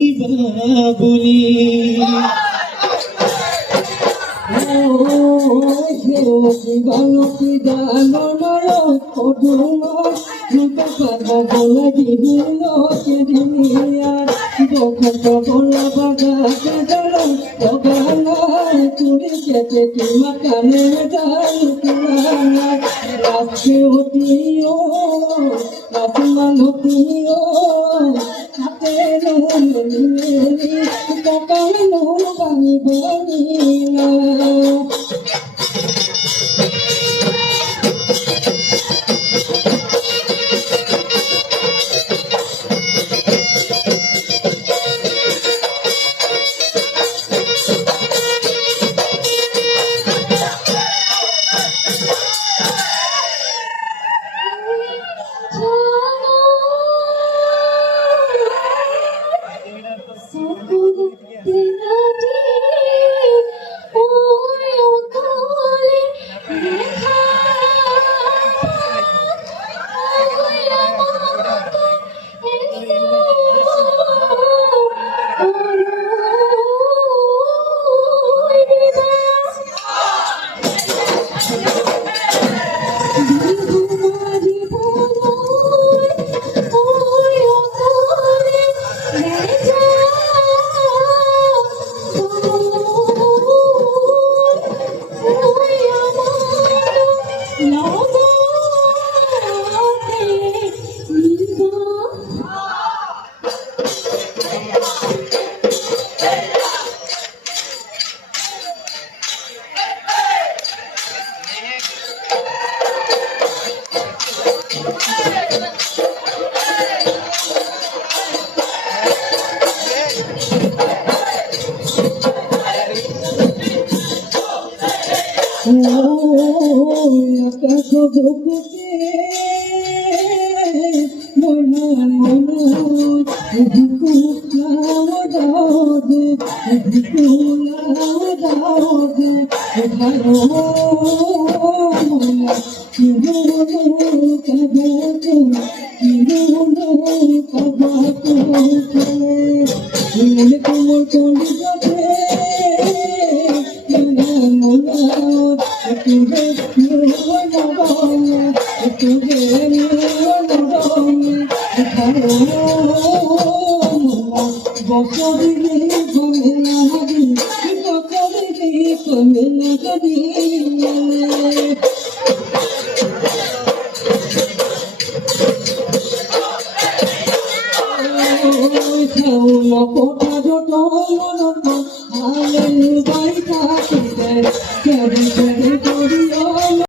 Babuli bulky দানর কঠোর দুটো পাতা বলা দিহুলকে দিমিয়ার বখত বলা বাগাতে দাঁড়াও বগানা তুলি খেতে তোমা কানে যাই তুলানা রাস্তে হতিও রাসমান হতিও হাতে নুনি ককাল নো বানি বানিলা আকাশ বুকে মনা মনা কুকুলা দাওদে কুকুলা দাওদে ভালো মনা কিরুনো কবাতো কিরুনো কবাতো মনে কোমল কোলি গঠে মনা মনা তুঝে তুঝে বসরি কমে বসরি কমে নদী কোটা জোট আলে বাইটা